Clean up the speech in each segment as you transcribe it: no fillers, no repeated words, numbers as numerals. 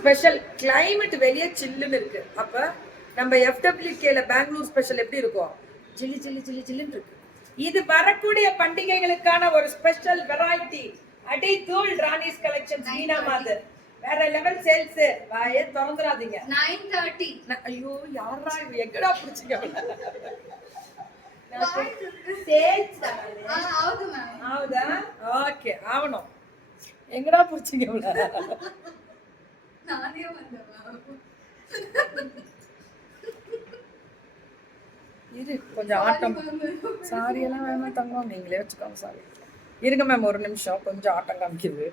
Special. Climate வெளியே சில்லுன்னு இருக்கு. அப்ப நம்ம FWKல பெங்களூர் ஸ்பெஷல் எப்படி இருக்கும்? ஜில்லி ஜில்லி ஜில்லி ஜில்லுன்னு இருக்கு. இது வரக்கூடிய பண்டிகைகளுக்கான ஒரு ஸ்பெஷல் வெரைட்டி. அடை தூள் ராணிஸ் கலெக்ஷன்ஸ் மீனா மாதர். வேற லெவல் சேல்ஸ். வாயே திறந்துறாதீங்க. 9:30. ஐயோ யாரா எங்கடா புடிச்சீங்க? சேல்ஸ் ஆவுது மேம். ஆவுதா? ஓகே ஆவணும். எங்கடா புடிச்சீங்க இவள? நானே வந்தேன் மேம். இரு கொஞ்சம் ஆட்டம். சாரி எல்லாம் வேணாம் தங்கம், நீங்களே வச்சுக்கோங்க. சாரி இருங்க மேம், ஒரு நிமிஷம். கொஞ்சம் ஆட்டம் காமிக்குது.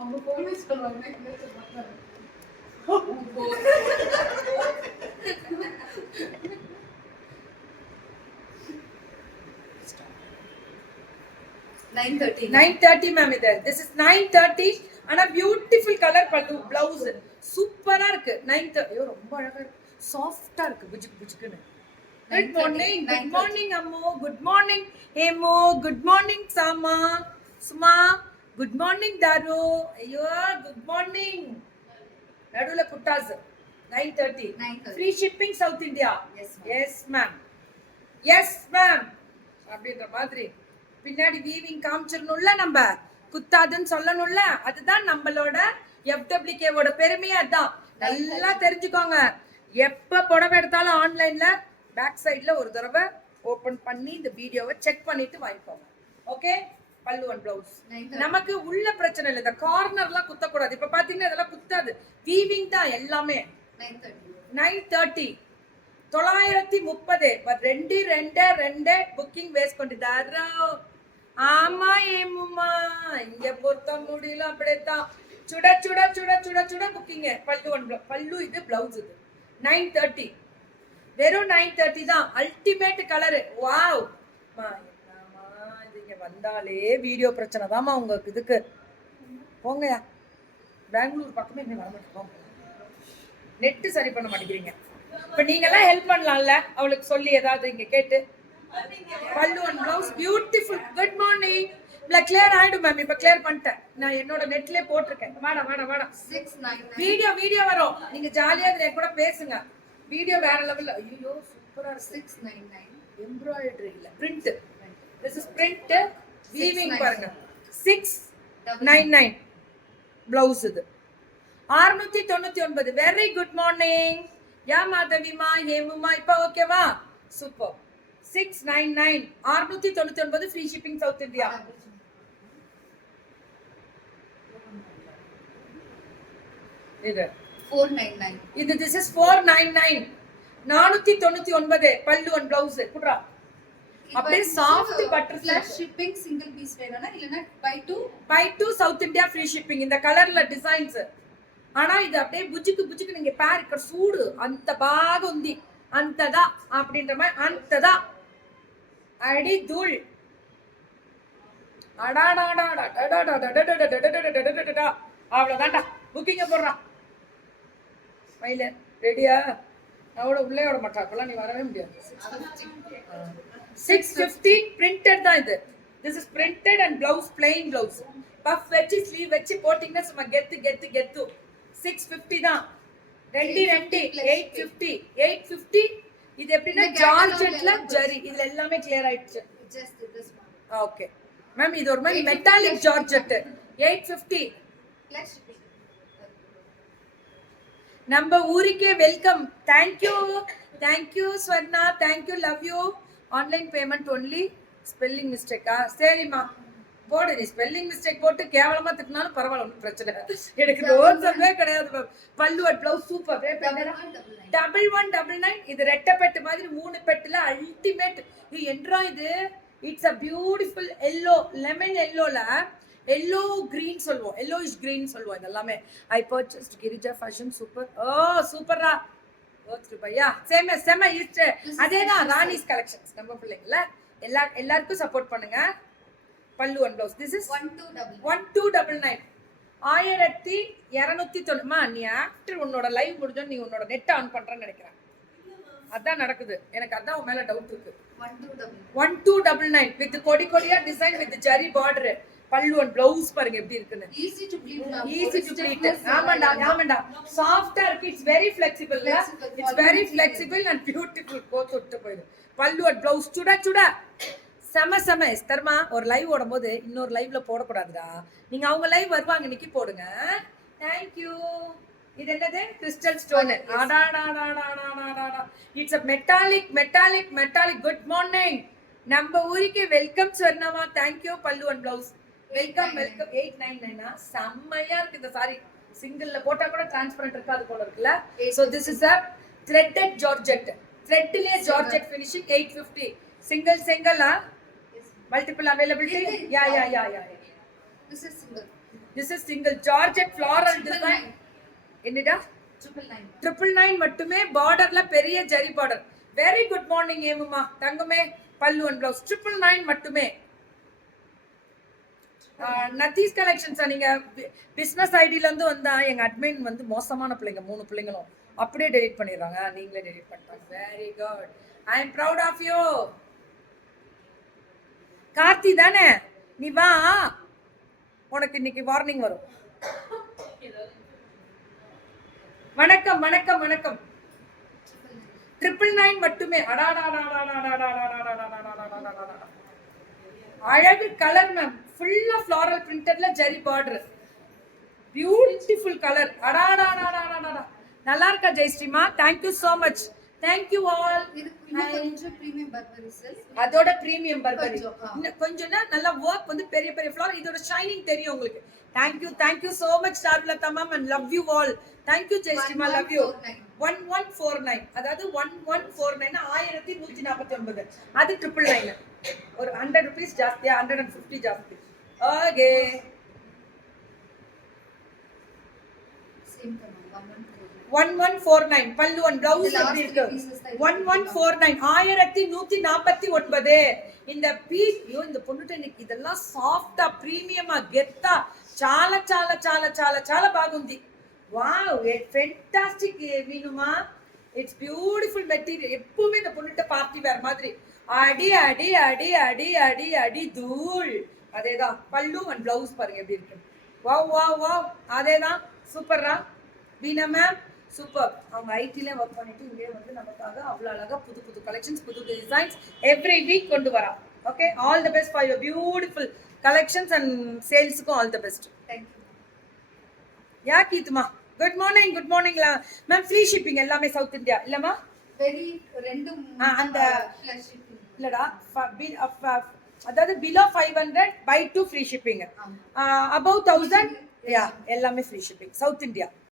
அவங்க போய் சொல்லுவாங்க என்ன சொல்றாங்க? 9:30 மேம். இது this is 9:30. ஆனா பியூட்டிஃபுல் கலர் பல்லு ப்ளவுஸ் சூப்பரா இருக்கு. 9:30. ஐயோ ரொம்ப அழகா இருக்கு. சாஃப்ட்டா இருக்கு. புஜுக்கு புஜுக்குன்னு. Good morning. குட் மார்னிங் அம்மோ. குட் மார்னிங் ஹேமோ. குட் மார்னிங் சாமா. சுமா. குட் மார்னிங் தாரு. ஐயோ குட் மார்னிங். நடுவுல குட்டாஸ். 9:30. Free shipping south India. Yes ma'am. Yes ma'am அப்படின்ற மாதிரி பின்னாடி வீவிங் காமிச்சிரணும்ல, நம்ம குத்தாதுன்னு சொல்லணும்ல. அதுதான் நம்மளோட FWKவோட பெருமையா. அதான் நல்லா தெரிஞ்சுக்கோங்க. எப்ப புடவை எடுத்தாலும் ஆன்லைன்ல பேக் சைட்ல ஒரு தடவை ஓபன் பண்ணி இந்த வீடியோவை செக் பண்ணிட்டு வாங்கிக்கோங்க. ஓகே. பல்லு அண்ட் பிளவுஸ். நமக்கு உள்ள பிரச்சனை இல்லை. இந்த கார்னர்லாம் குத்தக்கூடாது. இப்ப பாத்தீங்கன்னா இதெல்லாம் குத்தாது. வீவிங் தான் எல்லாமே. 9:30. 930. 2 புக்கிங் வேஸ்கொண்டிட்டாரோ. ஆமா ஏமுமா இங்க பொறுத்த முடியல. அப்படியேதான் சுட சுட சுட சுட சுட புக்கிங்க. பல்லு இது பிளவுஸ் இது. 9:30. வெறும் 9:30 தான். Ultimate colour. வாவ். இது இங்க வந்தாலே வீடியோ பிரச்சனை தான்மா உங்களுக்கு. இதுக்கு போங்கயா. பெங்களூர் பக்கமே இன்னும் வர மாட்டேங்க. நெட்டு சரி பண்ண மாட்டேங்கிறீங்க. இப்ப நீங்க எல்லாம் ஹெல்ப் பண்ணலாம்ல அவளுக்கு சொல்லி ஏதாவது இங்க கேட்டு. பல்லு and blouse beautiful. Good morning. இல்ல கிளியர் ஆயிடும் மேம். இப்ப கிளியர் பண்ணிட்டேன். நான் என்னோட நெட்லயே போட்டிருக்கேன். வாடா வாடா வாடா. வீடியோ வரும். நீங்க ஜாலியா இதுல கூட பேசுங்க. வீடியோ வேற லெவல்ல. ஐயோ சூப்பரா இருக்கு. 699. எம்ப்ராய்டரி இல்ல print. This is print. Weaving பாருங்க. 699 பிளவுஸ் இது. 699. Very good morning. யா மாதவிமா ஹேமுமா. இப்ப ஓகேவா? Super. 699. 699 free shipping south India. இது 499. இது this is 499. 499 பல்லு அண்ட் பிளவுஸ். குட்ரா. அப்படியே soft butter flash shipping single piece வேணும்னா இல்லனா buy 2 south India free shipping. இந்த கலர்ல டிசைன்ஸ். ஆனா இது அப்படியே புஜுக்கு நீங்க பேர் ఇక్కడ చూడు అంత బాగా ఉంది. అంతదా அப்படின்ற மாதிரி అంతదా அடி தூள். அவ்வளவுதான்டா. புக்கிங்க போடுறான். மயில ரெடியா? அவளை உள்ளே விட மாட்டா. அப்பெல்லாம் நீ வரவே முடியாது. 650 பிரிண்டட் தான் இது. This is printed and blouse plain blouse. Puff வச்சு ஸ்லீவ் வச்சு போட்டிங்கன்னா சும்மா கெத்து. 650 தான். 850. இது எப்படின்னா ஜார்ஜெட்ல ஜரி. இதுல எல்லாமே கிளியர் ஆயிடுச்சு. just this one. Okay ma'am. இது ஒரு மாதிரி மெட்டாலிக் ஜார்ஜெட். 850 flash shipping. நம்ம ஊருக்கே welcome. Thank you Swarna. Thank you love you. Online payment only. Spelling மிஸ்டேக்கா? சரிம்மா போடு. நீ ஸ்பெல்லிங் மிஸ்டேக் போட்டு கேவலமா திட்டினாலும் பரவாயில்ல, ஒன்றும் பிரச்சனை. எனக்கு ரோசமே கிடையாது மேம். பல்லு அட் பிளவுஸ் சூப்பர். 1199. இது ரெட்டை பெட்டு மாதிரி 3 பெட்டுல அல்டிமேட். என்றா இது it's a beautiful yellow. Lemon எல்லோல எல்லோ கிரீன் சொல்லுவோம். எல்லோயிஷ் கிரீன் சொல்லுவோம். இது எல்லாமே I purchased Girija fashion. Super. Oh சூப்பரா. ஓகே பையா. செம இஸ்ட். அதேதான் ராணிஸ் கலெக்ஷன்ஸ். நம்ம பிள்ளைங்கள எல்லாருக்கும் சப்போர்ட் பண்ணுங்க. பல்லு அண்ட் பிளவுஸ். This is 1299. 1290. நீ ஆஃப்டர் உன்னோட லைவ் முடிஞ்சோம் நீ உன்னோட நெட் ஆன் பண்றேன்னு நினைக்கிறேன். அதான் நடக்குது. எனக்கு அதான் உன் மேல டவுட் இருக்கு. 1299 வித் கொடியா டிசைன் வித் ஜரி பார்டர். பல்லு அண்ட் பிளவுஸ் பாருங்க எப்படி இருக்குன்னு. Easy to pleat ma'am. Easy to pleat. ஆமாண்டா சாஃப்ட்டா இருக்கு. It's very flexible. It's very flexible and beautiful. கோத்து போயிடும். பல்லு அண்ட் பிளவுஸ் சுட செம எஸ்தர்மா. ஒரு லைவ் ஓடும்போது இன்னொரு லைவ்ல போடக்கூடாதுடா. நீங்க அவங்க லைவ் வருவாங்க இன்னைக்கு போடுங்க. தேங்க்யூ. இது என்னது? Crystal stone. It's a metallic. Good morning. நம்ம ஊருக்கு வெல்கம் சொன்னமா. தேங்க்யூ பல்லு அண்ட் பிளவுஸ். வெல்கம் 899. செம்மையா இருக்கு இந்த சாரி. சிங்கிள்ல போட்டா கூட டிரான்ஸ்பரண்ட் இருக்காது போல இருக்குல்ல. So this is a threaded georgette. threadலயே georgette finishing 850. single multiple availability. Yeah. This is single georgette floral design. என்னடா? 999 மட்டுமே. பார்டர்ல பெரிய zari border. Very good morning ஏமுமா. தங்கமே பல்லு அண்ட் பிளவுஸ் 999 மட்டுமே. நதீஸ் கலெக்ஷன்ஸ். நீங்க பிசினஸ் ஐடில இருந்து வந்தா எங்க அட்மின் வந்து மோசமான பிள்ளைங்க. 3 பிள்ளைங்களும் அப்படியே டெலீட் பண்ணிடுறாங்க. நீங்களே டெலீட் பண்ணிட்டாங்க. Very good. I am proud of you. Karthi தானே நீ வா. உனக்கு இன்னைக்கு வார்னிங் வரும். வணக்கம் 999 மட்டுமே. அழகு கலர் மேம். ஃபுல்லா ஃப்ளாரல் பிரிண்டட்ல ஜரி பார்டர். Beautiful colour. நல்லா இருக்கா ஜெயஸ்ரீமா? Thank you so much. Thank you all. கொஞ்சம் பிரீமியம் பர்பரி சில்க். அதோட பிரீமியம் பர்பரி கொஞ்சம்னா நல்லா வர்க் வந்து பெரிய ஃப்ளவர். இதோட ஷைனிங் தெரியும் உங்களுக்கு. Thank you so much Charulata ma'am and love you all. Thank you ஜெயஸ்ரீமா. Love you. 1149. அதாவது 1149 1149. அது 999. ஒரு 100 rupees ஜாஸ்தியா 150 ஜாஸ்தி. ஓகே. சேம் 1149 பல்லு அண்ட் பிளவுஸ் எப்படி இருக்கு? 1149 1149. இந்த பீஸ் இந்த பொண்ணுட்ட இன்னைக்கு இதெல்லாம் சாஃப்ட்டா பிரீமியமா கெத்தா చాలా బాగుంది. వావ్ ஃபென்டாஸ்டிக் மீனுமா. It's beautiful material. எப்பவுமே இந்த பொண்ணுட்ட பார்ட்டி வேர் மாதிரி அடி தூள். அதேதான் பல்லு அண்ட் பிளவுஸ் பாருங்க எப்படி இருக்கு. வாவ் அதேதான். சூப்பர்ரா வீணா மேம். சூப்பர். அவங்க ஐடில ஒர்க் பண்ணிட்டு இங்கே வந்து நமக்காக அவ்வளோ அழகா புது கலெக்ஷன்ஸ் புது டிசைன்ஸ் எவ்ரி வீக் கொண்டு வரா. Okay. All the best for your beautiful collections and சேல்ஸ்க்கும் ஆல் தி பெஸ்ட். தேங்க்யூ. யா கீதுமா. Good morning ma'am. Free shipping எல்லாமே சவுத் இந்தியா இல்லமா? வெரி ரெண்டும் அந்த இல்லடா அதாவது below 500 by 2 free shipping. above 1000 யா எல்லாமே ஃப்ரீ ஷிப்பிங் சவுத் இந்தியா.